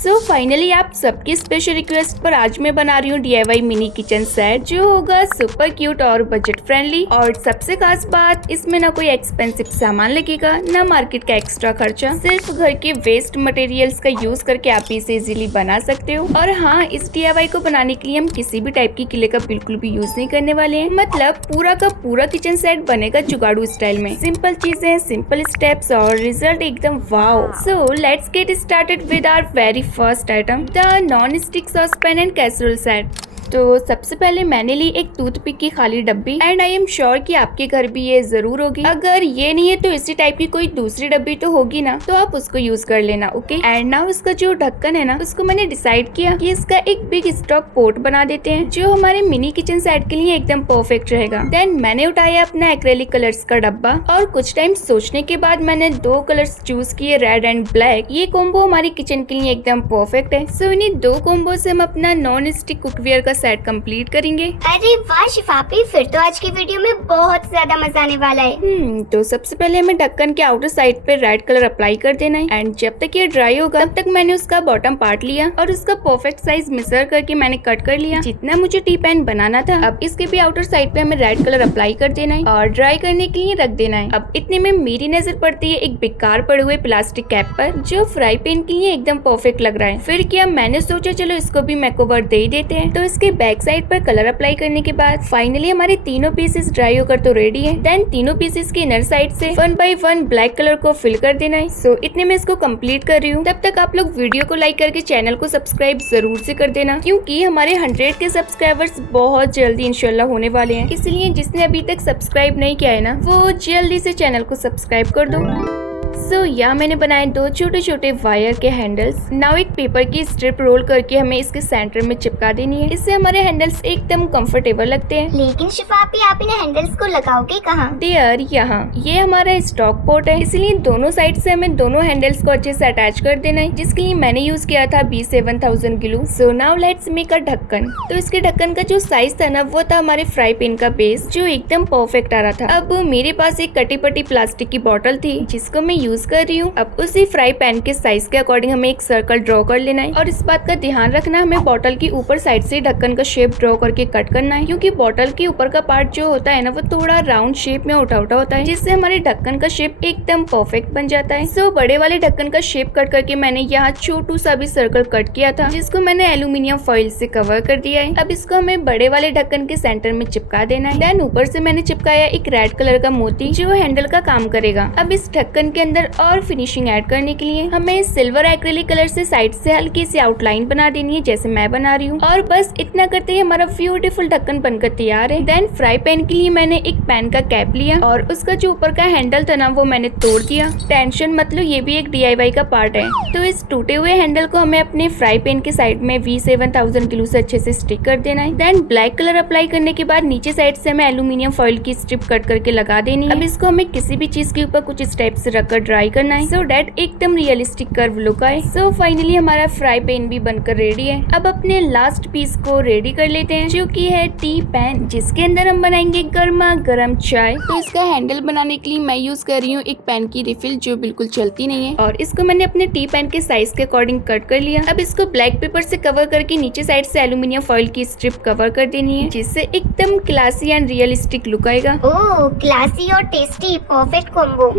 So finally आप सबकी special request पर आज मैं बना रही हूँ DIY मिनी किचन सेट जो होगा सुपर क्यूट और बजट फ्रेंडली। और सबसे खास बात, इसमें ना कोई एक्सपेंसिव सामान लगेगा, ना मार्केट का एक्स्ट्रा खर्चा, सिर्फ घर के वेस्ट मटेरियल्स का यूज करके आप इसे इजीली बना सकते हो। और हाँ, इस DIY को बनाने के लिए हम किसी भी टाइप की क्ले का बिल्कुल भी यूज नहीं करने वाले हैं। मतलब पूरा का पूरा किचन सेट बनेगा जुगाड़ू स्टाइल में, सिंपल चीजें, सिंपल स्टेप्स और रिजल्ट एकदम wow. So let's get started with our very first item, the non stick saucepan and casserole set. तो सबसे पहले मैंने ली एक टूथपिक की खाली डब्बी एंड आई एम श्योर कि आपके घर भी ये जरूर होगी। अगर ये नहीं है तो इसी टाइप की कोई दूसरी डब्बी तो होगी ना, तो आप उसको यूज कर लेना। ओके, एंड नाउ इसका जो ढक्कन है ना, उसको मैंने डिसाइड किया कि इसका एक बिग स्टॉक पोर्ट बना देते हैं जो हमारे मिनी किचन सेट के लिए एकदम परफेक्ट रहेगा। देन मैंने उठाया अपना एक्रेलिक कलर्स का डब्बा और कुछ टाइम सोचने के बाद मैंने दो कलर्स चूज किए, रेड एंड ब्लैक। ये कॉम्बो हमारी किचन के लिए एकदम परफेक्ट है। सो इन्हीं दो कॉम्बो से हम अपना नॉन स्टिक कुकवेयर का सेट कंप्लीट करेंगे। अरे वाह शिफापी, फिर तो आज की वीडियो में बहुत ज्यादा मजा आने वाला है। तो सबसे पहले हमें ढक्कन के आउटर साइड पे रेड कलर अप्लाई कर देना है एंड जब तक ये ड्राई होगा तब तक मैंने उसका बॉटम पार्ट लिया और उसका परफेक्ट साइज मेजर करके मैंने कट कर लिया जितना मुझे टी पैन बनाना था। अब इसके भी आउटर साइड पे हमें रेड कलर अप्लाई कर देना है और ड्राई करने के लिए रख देना है। अब इतने में मेरी नजर पड़ती है एक बेकार पड़े हुए प्लास्टिक कैप पर जो फ्राई पैन के लिए एकदम परफेक्ट लग रहा है। फिर क्या, मैंने सोचा चलो इसको भी मेकओवर दे ही देते हैं। तो इसके बैक साइड पर कलर अप्लाई करने के बाद फाइनली हमारे तीनों पीसेस ड्राई होकर तो रेडी है। देन तीनों पीसेस के इनर साइड से 1 बाय 1 ब्लैक कलर को फिल कर देना है। सो इतने में इसको कंप्लीट कर रही हूँ। तब तक आप लोग वीडियो को लाइक करके चैनल को सब्सक्राइब जरूर से कर देना, क्योंकि हमारे 100 के सब्सक्राइबर्स बहुत जल्दी इंशाल्लाह होने वाले हैं। इसलिए जिसने अभी तक सब्सक्राइब नहीं किया है ना, वो जल्दी से चैनल को सब्सक्राइब कर दो। सो यहाँ मैंने बनाए दो छोटे छोटे वायर के हैंडल्स। नाउ एक पेपर की स्ट्रिप रोल करके हमें इसके सेंटर में चिपका देनी है। इससे हमारे हैंडल्स एकदम कंफर्टेबल लगते हैं। लेकिन शिफापी, आप इन हैंडल्स को लगाओगे कहाँ? देयर, यहाँ। ये हमारा स्टॉक पोर्ट है, इसलिए दोनों साइड से हमें दोनों हैंडल्स को अच्छे से अटैच कर देना है, जिसके लिए मैंने यूज किया था B7000 glue. So now let's make a ढक्कन। तो इसके ढक्कन का जो साइज था ना, वो था हमारे फ्राई पैन का बेस जो एकदम परफेक्ट आ रहा था। अब मेरे पास एक कटी पटी प्लास्टिक की बोतल थी जिसको मैं यूज कर रही हूँ। अब उसी फ्राई पैन के साइज के अकॉर्डिंग हमें एक सर्कल ड्रॉ कर लेना है और इस बात का ध्यान रखना, हमें बोतल की ऊपर साइड से ढक्कन का शेप ड्रॉ करके कट करना है, क्योंकि बोतल के ऊपर का पार्ट जो होता है ना, वो थोड़ा राउंड शेप में उठा होता है, जिससे हमारे ढक्कन का शेप एकदम परफेक्ट बन जाता है। सो बड़े वाले ढक्कन का शेप कट करके मैंने यहाँ छोटू सा भी सर्कल कट किया था, जिसको मैंने एल्यूमिनियम फॉइल से कवर कर दिया है। अब इसको हमें बड़े वाले ढक्कन के सेंटर में चिपका देना है। देन ऊपर से मैंने चिपकाया एक रेड कलर का मोती जो हैंडल का काम करेगा। अब इस ढक्कन के अंदर और फिनिशिंग ऐड करने के लिए हमें सिल्वर एक्रेलिक कलर से साइड से हल्की सी आउटलाइन बना देनी है, जैसे मैं बना रही हूँ। और बस इतना करते ही हमारा ब्यूटीफुल ढक्कन बनकर तैयार है। देन फ्राई पैन के लिए मैंने एक पैन का कैप लिया और उसका जो ऊपर का हैंडल था ना, वो मैंने तोड़ दिया। टेंशन मत लो, ये भी एक DIY का पार्ट है। तो इस टूटे हुए हैंडल को हमें अपने फ्राई पैन के साइड में B7000 ग्लू से अच्छे से स्टिक कर देना है। देन ब्लैक कलर अप्लाई करने के बाद नीचे साइड से हमें एल्यूमिनियम फॉइल की स्ट्रिप कट करके लगा देनी है। अब इसको हमें किसी भी चीज के ऊपर कुछ स्टेप से रखकर ड्राई करना है, सो डेट एकदम रियलिस्टिक कर्व लुक आए। सो फाइनली हमारा फ्राई पैन भी बनकर रेडी है। अब अपने लास्ट पीस को रेडी कर लेते हैं, जो कि है टी पैन, जिसके अंदर हम बनाएंगे गर्मा गर्म चाय। तो इसका हैंडल बनाने के लिए मैं यूज कर रही हूँ एक पैन की रिफिल जो बिल्कुल चलती नहीं है, और इसको मैंने अपने टी पैन के साइज के अकॉर्डिंग कट कर लिया। अब इसको ब्लैक पेपर से कवर करके नीचे साइड से एल्यूमिनियम फॉइल की स्ट्रिप कवर कर देनी है, जिससे एकदम क्लासी एंड रियलिस्टिक लुक आएगा। ओह, क्लासी और tasty, perfect combo.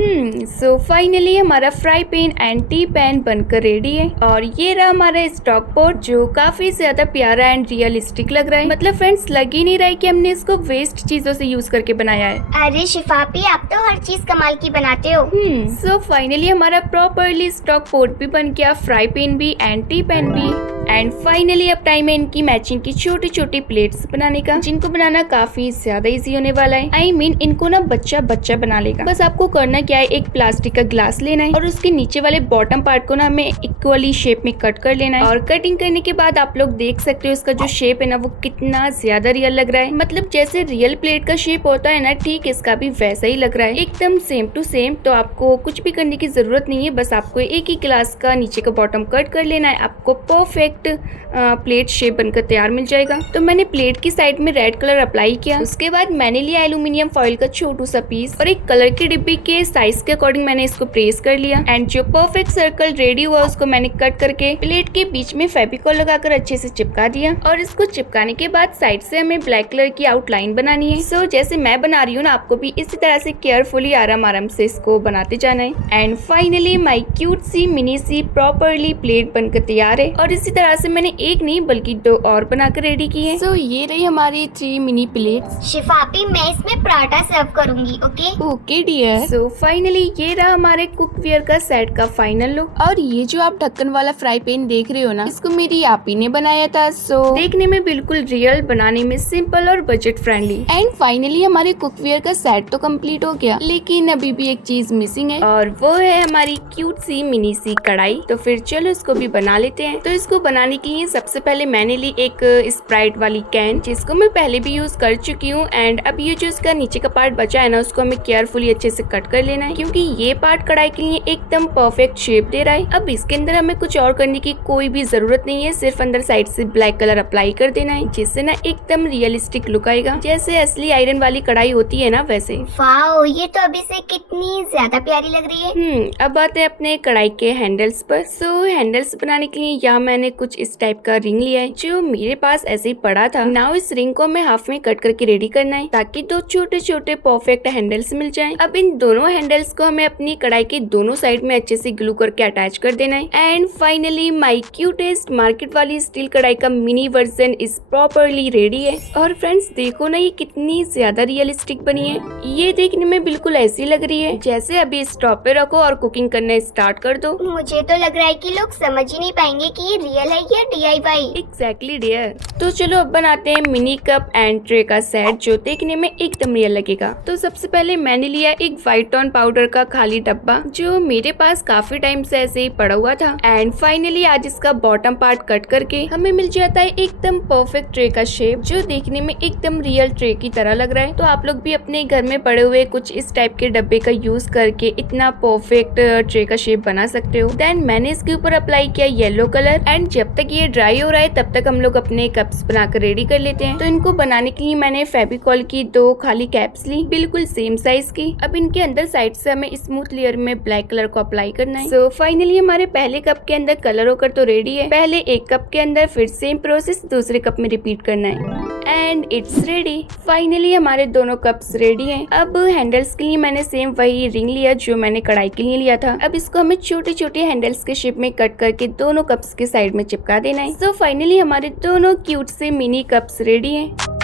So finally हमारा fry pan and tea pan बनकर रेडी है। और ये रहा हमारा स्टॉक पोर्ट जो काफी ज्यादा प्यारा एंड रियलिस्टिक लग रहा है। मतलब फ्रेंड्स, लग ही नहीं रहा है कि हमने इसको वेस्ट चीजों से यूज करके बनाया है। अरे शिफापी, आप तो हर चीज कमाल की बनाते हो। सो फाइनली हमारा प्रॉपरली स्टॉक पोर्ट भी बन गया, फ्राई पैन भी एंड टी पैन भी। एंड फाइनली अब टाइम है इनकी मैचिंग की छोटी छोटी प्लेट्स बनाने का, जिनको बनाना काफी ज्यादा इजी होने वाला है। I mean, इनको ना बच्चा बच्चा बना लेगा। बस आपको करना क्या है, एक प्लास्टिक का ग्लास लेना है और उसके नीचे वाले बॉटम पार्ट को ना हमें इक्वली शेप में कट कर लेना है। और कटिंग करने के बाद आप लोग देख सकते हो इसका जो शेप है ना, वो कितना ज्यादा रियल लग रहा है। मतलब जैसे रियल प्लेट का शेप होता है ना, ठीक इसका भी वैसा ही लग रहा है, एकदम सेम टू सेम। तो आपको कुछ भी करने की जरूरत नहीं है, बस आपको एक ही ग्लास का नीचे का बॉटम कट कर लेना है, आपको परफेक्ट परफेक्ट प्लेट शेप बनकर तैयार मिल जाएगा। तो मैंने प्लेट की साइड में रेड कलर अप्लाई किया। उसके बाद मैंने लिया एल्यूमिनियम फॉइल का छोटू सा पीस और एक कलर की डिब्बी के साइज के अकॉर्डिंग मैंने इसको प्रेस कर लिया एंड जो परफेक्ट सर्कल रेडी हुआ उसको मैंने कट करके प्लेट के बीच में फेविकॉल लगाकर अच्छे से चिपका दिया। और इसको चिपकाने के बाद साइड से हमें ब्लैक कलर की आउटलाइन बनानी है। सो जैसे मैं बना रही हूँ ना, आपको भी इसी तरह से केयरफुली आराम से इसको बनाते जाना है। एंड फाइनली माई क्यूट सी मिनी सी प्रॉपरली प्लेट बनकर तैयार है। और इसी तरह से मैंने एक नहीं बल्कि 2 और बनाकर रेडी की है। सो ये रही हमारी 3 मिनी प्लेट्स। शिफापी, मैं इसमें पराठा सर्व करूंगी। Okay dear. सो फाइनली ये रहा हमारे कुकवेयर का सेट का फाइनल लुक। और ये जो आप ढक्कन वाला फ्राई पैन देख रहे हो ना, इसको मेरी आपी ने बनाया था। सो देखने में बिल्कुल रियल, बनाने में सिंपल और बजट फ्रेंडली। एंड फाइनली हमारे कुकवेयर का सेट तो कंप्लीट हो गया, लेकिन अभी भी एक चीज मिसिंग है और वो है हमारी क्यूट सी मिनी सी कढ़ाई। तो फिर चलो इसको भी बना लेते हैं। तो इसको बनाने के लिए सबसे पहले मैंने ली एक स्प्राइट वाली कैन, जिसको मैं पहले भी यूज कर चुकी हूँ। एंड अब ये जो इसका नीचे का पार्ट बचा है ना, उसको हमें केयरफुली अच्छे से कट कर लेना है, क्योंकि ये पार्ट कढ़ाई के लिए एकदम परफेक्ट शेप दे रहा है। अब इसके अंदर हमें कुछ और करने की कोई भी जरूरत नहीं है, सिर्फ अंदर साइड से ब्लैक कलर अप्लाई कर देना है, जिससे ना एकदम रियलिस्टिक लुक आएगा, जैसे असली आयरन वाली कढ़ाई होती है ना वैसे। वाओ, ये तो अभी से कितनी ज्यादा प्यारी लग रही है। अब आते हैं अपने कढ़ाई के हैंडल्स पर। सो हैंडल्स बनाने के लिए यहाँ मैंने कुछ इस टाइप का रिंग लिया है, जो मेरे पास ऐसे ही पड़ा था। नाउ इस रिंग को हमें हाफ में कट करके रेडी करना है, ताकि 2 छोटे छोटे परफेक्ट हैंडल्स मिल जाएं। अब इन दोनों हैंडल्स को हमें अपनी कढ़ाई के दोनों साइड में अच्छे से ग्लू करके अटैच कर देना है। And finally my cutest market वाली स्टील कढ़ाई का mini version is properly ready है। और फ्रेंड्स देखो ना, ये कितनी ज्यादा रियलिस्टिक बनी है। ये देखने में बिल्कुल ऐसी लग रही है जैसे अभी स्टॉव पे रखो और कुकिंग करना स्टार्ट कर दो। मुझे तो लग रहा है कि लोग समझ ही नहीं पाएंगे कि ये रियल है या DIY। Exactly dear. तो चलो अब बनाते हैं मिनी कप एंड ट्रे का सेट, जो देखने में एकदम रियल लगेगा। तो सबसे पहले मैंने लिया एक व्हाइट टोन पाउडर का खाली डब्बा, जो मेरे पास काफी टाइम से ऐसे ही पड़ा हुआ था। एंड फाइनली आज इसका बॉटम पार्ट कट करके हमें मिल जाता है एकदम परफेक्ट ट्रे का शेप, जो देखने में एकदम रियल ट्रे की तरह लग रहा है। तो आप लोग भी अपने घर में पड़े हुए कुछ इस टाइप के डब्बे का यूज करके इतना परफेक्ट ट्रे का शेप बना सकते हो। देन मैंने इसके ऊपर अप्लाई किया येलो कलर। एंड जब तक ये ड्राई हो रहा है तब तक हम लोग अपने कप्स बनाकर रेडी कर लेते हैं। तो इनको बनाने के लिए मैंने फेविकॉल की 2 खाली कैप्स ली, बिल्कुल सेम साइज की। अब इनके अंदर साइड से हमें स्मूथ लेयर में ब्लैक कलर को अप्लाई करना है। सो फाइनली हमारे पहले कप के अंदर कलर होकर तो रेडी है। पहले एक कप के अंदर, फिर सेम प्रोसेस दूसरे कप में रिपीट करना है। And it's ready. फाइनली हमारे दोनों कप्स रेडी हैं। अब हैंडल्स के लिए मैंने सेम वही रिंग लिया जो मैंने कढ़ाई के लिए लिया था। अब इसको हमें छोटे छोटे हैंडल्स के शेप में कट करके दोनों कप्स के साइड में चिपका देना है। सो फाइनली हमारे दोनों क्यूट से मिनी कप्स रेडी हैं।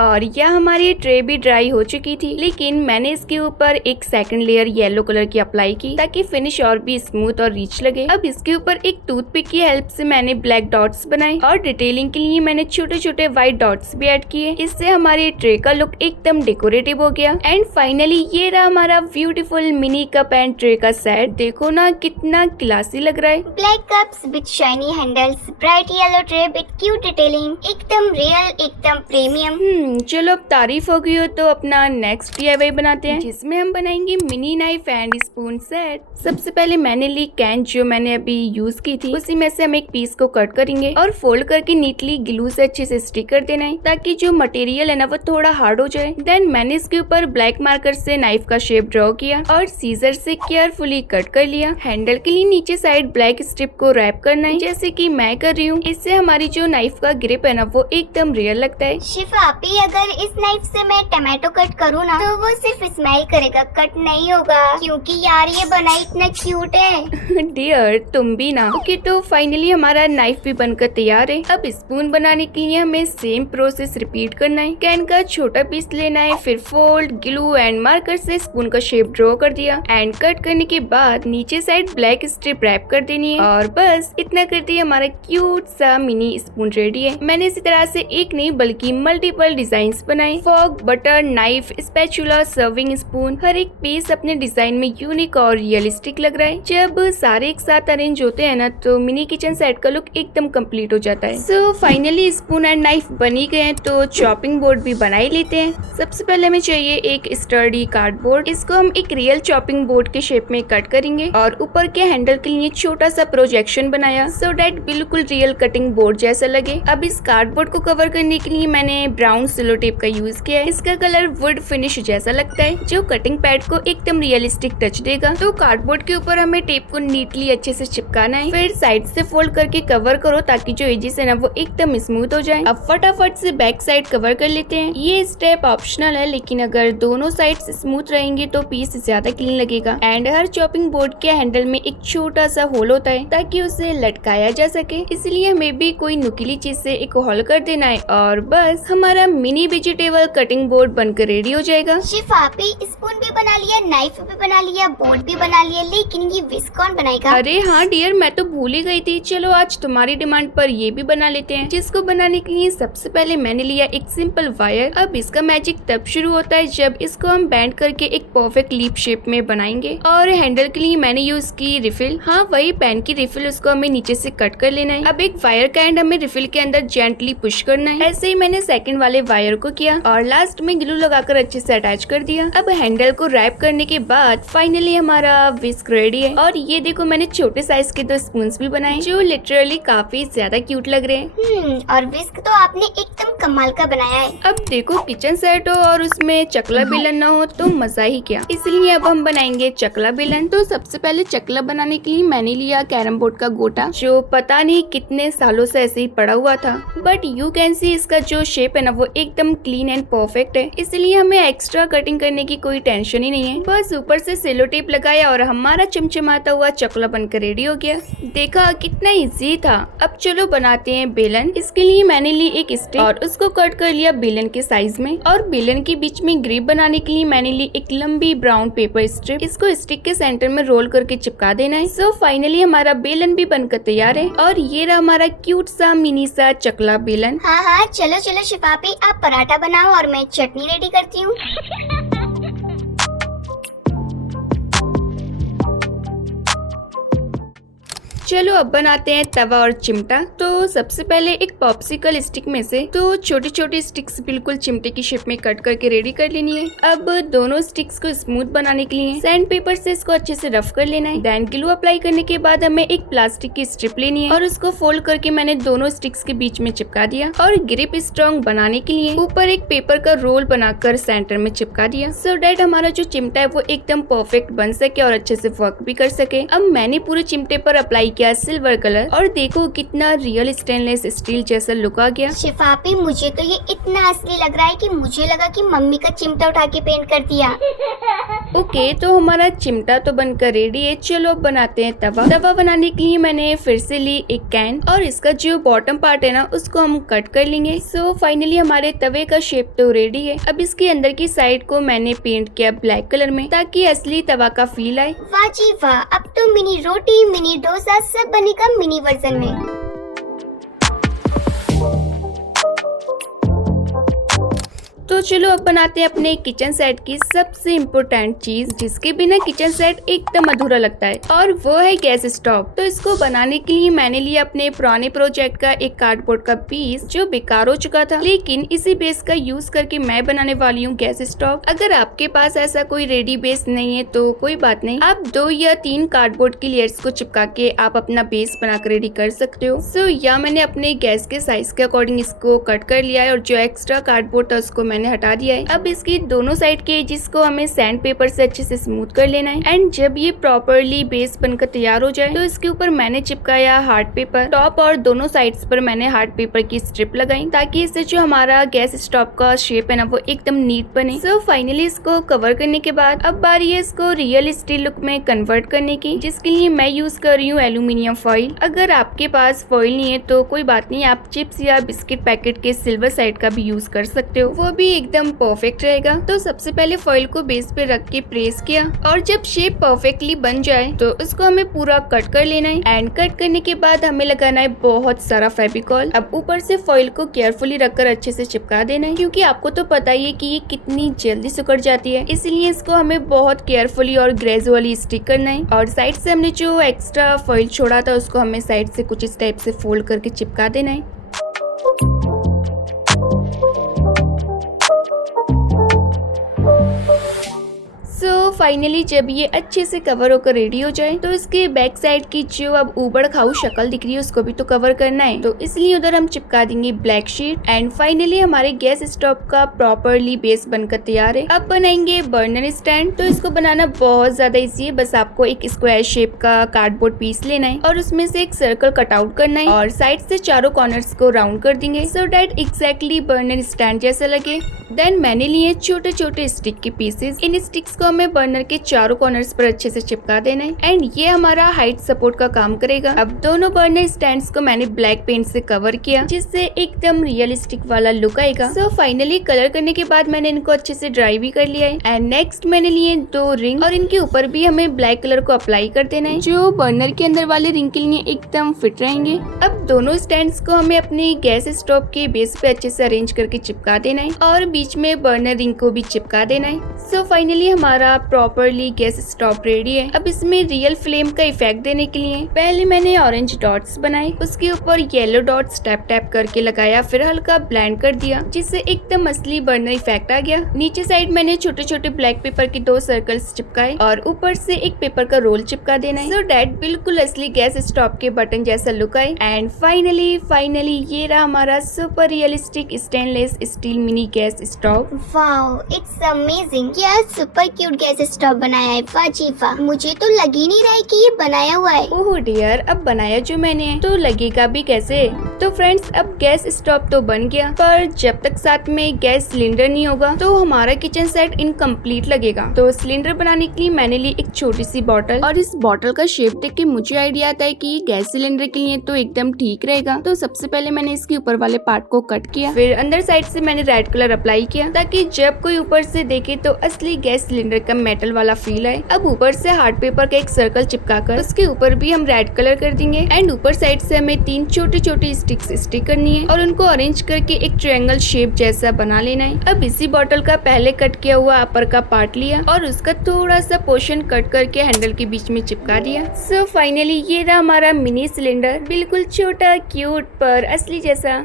और यह हमारी ट्रे भी ड्राई हो चुकी थी, लेकिन मैंने इसके ऊपर एक सेकंड लेयर येलो कलर की अप्लाई की, ताकि फिनिश और भी स्मूथ और रिच लगे। अब इसके ऊपर एक टूथपिक की हेल्प से मैंने ब्लैक डॉट्स बनाए और डिटेलिंग के लिए मैंने छोटे छोटे व्हाइट डॉट्स भी ऐड किए। इससे हमारे ट्रे का लुक एकदम डेकोरेटिव हो गया। एंड फाइनली ये रहा हमारा beautiful mini cup and tray का सेट। देखो ना कितना क्लासी लग रहा है। Black cups with shiny handles, bright yellow tray with cute detailing, एकदम रियल, एकदम प्रीमियम। चलो अब तारीफ हो गई हो तो अपना नेक्स्ट DIY बनाते हैं, जिसमें हम बनाएंगे mini knife and spoon set. सबसे पहले मैंने ली कैन जो मैंने अभी यूज की थी, उसी में से हम एक पीस को कट करेंगे और फोल्ड करके नीटली ग्लू से अच्छे से स्टिक कर देना है, ताकि जो मटेरियल है ना वो थोड़ा हार्ड हो जाए। देन मैंने इसके ऊपर ब्लैक मार्कर से नाइफ का शेप ड्रॉ किया और सीजर से केयरफुली कट कर लिया। हैंडल के लिए नीचे साइड ब्लैक स्ट्रिप को रैप करना है, जैसे कि मैं कर रही हूँ। इससे हमारी जो नाइफ का ग्रिप है ना वो एकदम रियल लगता है। शिफापी, अगर इस नाइफ से मैं टमाटो कट करूँ ना, तो वो सिर्फ स्माइल करेगा, कट नहीं होगा, क्योंकि यार ये बनाई इतना क्यूट है। डियर तुम भी ना। ओके, तो फाइनली हमारा नाइफ भी बनकर तैयार है। अब स्पून बनाने के लिए हमें सेम प्रोसेस रिपीट करना है। कैन का छोटा पीस लेना है, फिर फोल्ड, ग्लू एंड मार्कर से स्पून का शेप ड्रॉ कर दिया एंड कट करने के बाद नीचे साइड ब्लैक स्ट्रिप रैप कर देनी है और बस इतना करते ही हमारा क्यूट सा मिनी स्पून रेडी है। मैंने इसी तरह से एक नहीं बल्कि मल्टीपल डिजाइन बनाए। Fork, butter, knife, spatula, serving spoon, हर एक पीस अपने डिजाइन में यूनिक और रियलिस्टिक लग रहा है। जब सारे एक साथ अरेंज होते हैं ना तो मिनी किचन सेट का लुक एकदम कंप्लीट हो जाता है। So finally spoon and knife बनी गए हैं, तो चॉपिंग बोर्ड भी बना ही लेते हैं। सबसे पहले हमें चाहिए एक स्टर्डी कार्डबोर्ड। इसको हम एक रियल चॉपिंग बोर्ड के शेप में कट करेंगे और ऊपर के हैंडल के लिए छोटा सा प्रोजेक्शन बनाया सो डैट बिल्कुल रियल कटिंग बोर्ड जैसा लगे। अब इस कार्डबोर्ड को कवर करने के लिए मैंने ब्राउन सेलो टेप का यूज किया है। इसका कलर वुड फिनिश जैसा लगता है जो कटिंग पैड को एकदम रियलिस्टिक टच देगा। तो कार्डबोर्ड के ऊपर हमें टेप को नीटली अच्छे से चिपकाना है, फिर साइड से फोल्ड करके कवर करो ताकि जो एजेस है ना वो एकदम स्मूथ हो जाए। अब फटाफट से बैक साइड कवर कर लेते हैं। ये स्टेप ऑप्शनल है, लेकिन अगर दोनों साइड्स स्मूथ रहेंगे तो पीस ज्यादा क्लीन लगेगा। एंड हर चॉपिंग बोर्ड के हैंडल में एक छोटा सा होल होता है ताकि उसे लटकाया जा सके, इसलिए हमें भी कोई नुकीली चीज से एक होल कर देना है और बस हमारा मिनी वेजिटेबल कटिंग बोर्ड बनकर रेडी हो जाएगा। शिफ आप ही स्पून भी बना लिया, नाइफ भी बना लिया, बोर्ड भी बना लिया, लेकिन ये विस्क कौन बनाएगा? अरे हाँ डियर, मैं तो भूल ही गई थी। चलो आज तुम्हारी डिमांड पर ये भी बना लेते हैं। जिसको बनाने के लिए सबसे पहले मैंने लिया एक सिंपल वायर। अब इसका मैजिक तब शुरू होता है जब इसको हम बैंड करके एक परफेक्ट लीप शेप में बनाएंगे। और हैंडल के लिए मैंने यूज की रिफिल, हाँ वही पेन की रिफिल, उसको हमें नीचे से कट कर लेना है। अब एक वायर का एंड हमें रिफिल के अंदर जेंटली पुश करना है। ऐसे ही मैंने सेकंड वाले वायर को किया और लास्ट में ग्लू लगाकर अच्छे से अटैच कर दिया। अब हैंडल को रैप करने के बाद फाइनली हमारा विस्क रेडी है। और ये देखो मैंने छोटे साइज के 2 स्पून भी बनाए जो लिटरली काफी ज्यादा क्यूट लग रहे हैं। और विस्क तो आपने एकदम कमाल का बनाया है। अब देखो किचन सेट हो और उसमें चकला बेलन ना हो तो मजा ही क्या, इसलिए अब हम बनाएंगे चकला बेलन। तो सबसे पहले चकला बनाने के लिए मैंने लिया कैरम बोर्ड का गोटा जो पता नहीं कितने सालों से ऐसे ही पड़ा हुआ था, बट यू कैन सी इसका जो शेप है ना वो एकदम क्लीन एंड परफेक्ट है, इसलिए हमें एक्स्ट्रा कटिंग करने की कोई टेंशन ही नहीं है। बस ऊपर से सेलो टेप लगाया और हमारा चमचमाता हुआ चकला बनकर रेडी हो गया। देखा कितना इजी था। अब चलो बनाते हैं बेलन। इसके लिए मैंने ली एक स्टिक और उसको कट कर लिया बेलन के साइज में। और बेलन के बीच में ग्रिप बनाने के लिए मैंने ली एक लंबी ब्राउन पेपर स्ट्रिप। इसको स्टिक के सेंटर में रोल करके चिपका देना है। सो फाइनली हमारा बेलन भी बनकर तैयार है और ये रहा हमारा क्यूट सा मिनी सा चकला बेलन। हाँ चलो चलो शिफापी, आप पराठा बनाओ और मैं चटनी रेडी करती हूँ। चलो अब बनाते हैं तवा और चिमटा। तो सबसे पहले एक पॉप्सिकल स्टिक में से 2 छोटी छोटी स्टिक्स बिल्कुल चिमटे की शेप में कट करके रेडी कर लेनी है। अब दोनों स्टिक्स को स्मूथ बनाने के लिए सैंड पेपर से इसको अच्छे से रफ कर लेना है। देन ग्लू अप्लाई करने के बाद हमें एक प्लास्टिक की स्ट्रिप लेनी है और उसको फोल्ड करके मैंने दोनों स्टिक्स के बीच में चिपका दिया। और ग्रिप स्ट्रॉन्ग बनाने के लिए ऊपर एक पेपर का रोल बनाकर सेंटर में चिपका दिया सो डैट हमारा जो चिमटा है वो एकदम परफेक्ट बन सके और अच्छे से वर्क भी कर सके। अब मैंने पूरे चिमटे पर अप्लाई किया सिल्वर कलर और देखो कितना रियल स्टेनलेस स्टील जैसा लुक आ गया। शिफापी मुझे तो ये इतना असली लग रहा है कि मुझे लगा कि मम्मी का चिमटा उठा के पेंट कर दिया। ओके तो हमारा चिमटा तो बनकर रेडी है। चलो अब बनाते हैं तवा। तवा बनाने के लिए मैंने फिर से ली एक कैन और इसका जो बॉटम पार्ट है ना उसको हम कट कर लेंगे। सो फाइनली हमारे तवे का शेप तो रेडी है। अब इसके अंदर की साइड को मैंने पेंट किया ब्लैक कलर में ताकि असली तवा का फील आए। वाह जी वाह, अब तो मिनी रोटी मिनी डोसा सब बनेगा मिनी वर्जन में। तो चलो अब बनाते हैं अपने किचन सेट की सबसे इम्पोर्टेंट चीज जिसके बिना किचन सेट एकदम अधूरा लगता है और वो है गैस स्टोव। तो इसको बनाने के लिए मैंने लिया अपने पुराने प्रोजेक्ट का एक कार्डबोर्ड का पीस जो बेकार हो चुका था, लेकिन इसी बेस का यूज करके मैं बनाने वाली हूँ गैस स्टोव। अगर आपके पास ऐसा कोई रेडी बेस नहीं है तो कोई बात नहीं, आप 2 या 3 कार्डबोर्ड की लेयर्स को चिपका के आप अपना बेस बनाकर रेडी कर सकते हो। सो या मैंने अपने गैस के साइज के अकॉर्डिंग इसको कट कर लिया है और जो एक्स्ट्रा कार्डबोर्ड था उसको मैंने हटा दिया है। अब इसकी दोनों साइड के एजेस को हमें सैंड पेपर से अच्छे से स्मूथ कर लेना है। एंड जब ये प्रॉपरली बेस बनकर तैयार हो जाए तो इसके ऊपर मैंने चिपकाया हार्ड पेपर। टॉप और दोनों साइड्स पर मैंने हार्ड पेपर की स्ट्रिप लगाई ताकि इससे जो हमारा गैस स्टोव का शेप है ना वो एकदम नीट बने। सो फाइनली इसको कवर करने के बाद अब बारी है इसको रियल स्टील लुक में कन्वर्ट करने की, जिसके लिए मैं यूज कर रही हूँ एल्यूमिनियम फॉइल। अगर आपके पास फॉइल नहीं है तो कोई बात नहीं, आप चिप्स या बिस्किट पैकेट के सिल्वर साइड का भी यूज कर सकते हो, वो भी भी एकदम परफेक्ट रहेगा। तो सबसे पहले फॉइल को बेस पे रख के प्रेस किया और जब शेप परफेक्टली बन जाए तो उसको हमें पूरा कट कर लेना है। एंड कट करने के बाद हमें लगाना है बहुत सारा फेविकॉल। अब ऊपर से फॉइल को केयरफुली रखकर अच्छे से चिपका देना है, क्योंकि आपको तो पता ही है कि ये कितनी जल्दी सिकुड़ जाती है, इसलिए इसको हमें बहुत केयरफुली और ग्रेजुअली स्टिक करना है। और साइड से हमने जो एक्स्ट्रा फॉइल छोड़ा था उसको हमें साइड से कुछ इस टाइप से फोल्ड करके चिपका देना है। फाइनली जब ये अच्छे से कवर होकर रेडी हो जाए तो इसके बैक साइड की जो अब ऊबड़ खाऊ शक्ल दिख रही है उसको भी तो कवर करना है, तो इसलिए उधर हम चिपका देंगे ब्लैक शीट। एंड फाइनली हमारे गैस स्टोव का प्रॉपरली बेस बनकर तैयार है। अब बनाएंगे बर्नर स्टैंड। तो इसको बनाना बहुत ज्यादा इजी है, बस आपको एक स्क्वायर शेप का कार्डबोर्ड पीस लेना है और उसमें से एक सर्कल कट आउट करना है और साइड से चारों कॉर्नर्स को राउंड कर देंगे so that exactly burner stand जैसा लगे। देन मैंने लिए छोटे छोटे स्टिक के पीसेस। इन स्टिक्स को हमें बर्नर के चारों कॉर्नर्स पर अच्छे से चिपका देना है एंड ये हमारा हाइट सपोर्ट का काम करेगा। अब दोनों बर्नर स्टैंड्स को मैंने ब्लैक पेंट से कवर किया जिससे एकदम रियलिस्टिक वाला लुक आएगा। सो फाइनली कलर करने के बाद मैंने इनको अच्छे से ड्राई भी कर लिया है। एंड नेक्स्ट मैंने लिए 2 रिंग और इनके ऊपर भी हमें ब्लैक कलर को अप्लाई कर देना है जो बर्नर के अंदर वाले रिंग के लिए एकदम फिट रहेंगे। अब दोनों स्टैंड्स को हमें अपने गैस स्टोव के बेस पे अच्छे से अरेंज करके चिपका देना है और बीच में बर्नर रिंग को भी चिपका देना है। सो फाइनली हमारा प्रॉपरली गैस स्टोव रेडी है। अब इसमें रियल फ्लेम का इफेक्ट देने के लिए पहले मैंने ऑरेंज डॉट्स बनाए, उसके ऊपर येलो डॉट्स टैप टैप करके लगाया, फिर हल्का ब्लेंड कर दिया जिससे एकदम असली बर्नर इफेक्ट आ गया। नीचे साइड मैंने छोटे छोटे ब्लैक पेपर के 2 सर्कल्स चिपकाए और ऊपर से एक पेपर का रोल चिपका देना है सो डैट बिल्कुल असली गैस स्टोव के बटन जैसा लुक आए। एंड फाइनली ये रहा हमारा super realistic stainless steel mini gas stove. Wow, it's amazing. क्या सुपर क्यूट गैस स्टोव बनाया है, वाह जी वाह। मुझे तो लग ही नहीं रहा है कि ये बनाया हुआ है। ओह डियर, अब बनाया जो मैंने है तो लगेगा भी कैसे। तो फ्रेंड्स अब गैस स्टोव तो बन गया, पर जब तक साथ में गैस सिलेंडर नहीं होगा तो हमारा किचन सेट इनकम्प्लीट लगेगा। तो सिलेंडर बनाने के लिए मैंने ली एक छोटी सी बॉटल और इस बॉटल का शेप देख के मुझे आइडिया आता है कि ये गैस सिलेंडर के लिए तो एकदम ठीक रहेगा। तो सबसे पहले मैंने इसके ऊपर वाले पार्ट को कट किया, फिर अंदर साइड से मैंने रेड कलर अप्लाई किया ताकि जब कोई ऊपर से देखे तो असली गैस सिलेंडर का मेटल वाला फील आए। अब ऊपर से हार्ड पेपर का एक सर्कल चिपकाकर उसके ऊपर भी हम रेड कलर कर देंगे एंड ऊपर साइड से हमें 3 छोटी छोटी स्टिक्स स्टिक करनी है और उनको अरेंज करके एक ट्रायंगल शेप जैसा बना लेना है। अब इसी बॉटल का पहले कट किया हुआ अपर का पार्ट लिया और उसका थोड़ा सा पोर्शन कट करके हैंडल के बीच में चिपका दिया। सो फाइनली ये रहा हमारा मिनी सिलेंडर, बिल्कुल छोटा क्यूट पर असली जैसा।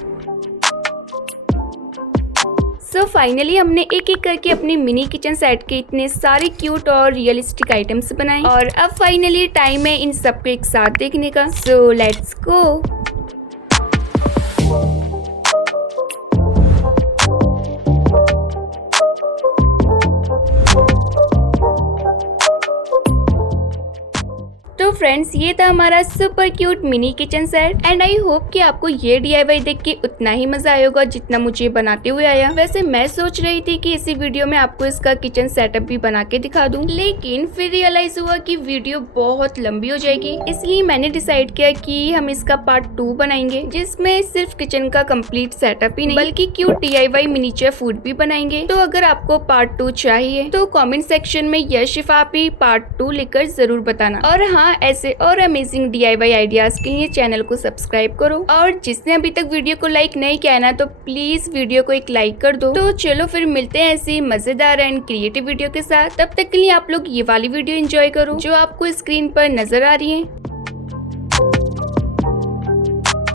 सो फाइनली हमने एक एक करके अपनी मिनी किचन सेट के इतने सारे क्यूट और रियलिस्टिक आइटम्स बनाए और अब फाइनली टाइम है इन सबको एक साथ देखने का। So let's go. तो फ्रेंड्स ये था हमारा super cute mini kitchen set and I hope कि आपको ये DIY देख के उतना ही मजा आया होगा जितना मुझे बनाते हुए आया। वैसे मैं सोच रही थी कि इसी वीडियो में आपको इसका किचन सेटअप भी बना के दिखा दूं, लेकिन फिर रियलाइज हुआ कि वीडियो बहुत लंबी हो जाएगी, इसलिए मैंने डिसाइड किया कि हम इसका पार्ट 2 बनाएंगे जिसमें सिर्फ किचन का कंप्लीट सेटअप ही नहीं बल्कि क्यूट DIY मिनीचर फूड भी बनाएंगे। तो अगर आपको पार्ट 2 चाहिए तो कमेंट सेक्शन में यश शिफापी पार्ट 2 लिखकर जरूर बताना। और हाँ, ऐसे और अमेजिंग DIY आइडियाज के लिए चैनल को सब्सक्राइब करो और जिसने अभी तक वीडियो को लाइक नहीं किया ना तो प्लीज वीडियो को एक लाइक कर दो। तो चलो फिर मिलते हैं ऐसी मजेदार एंड क्रिएटिव वीडियो के साथ। तब तक के लिए आप लोग ये वाली वीडियो एंजॉय करो जो आपको स्क्रीन पर नजर आ रही है।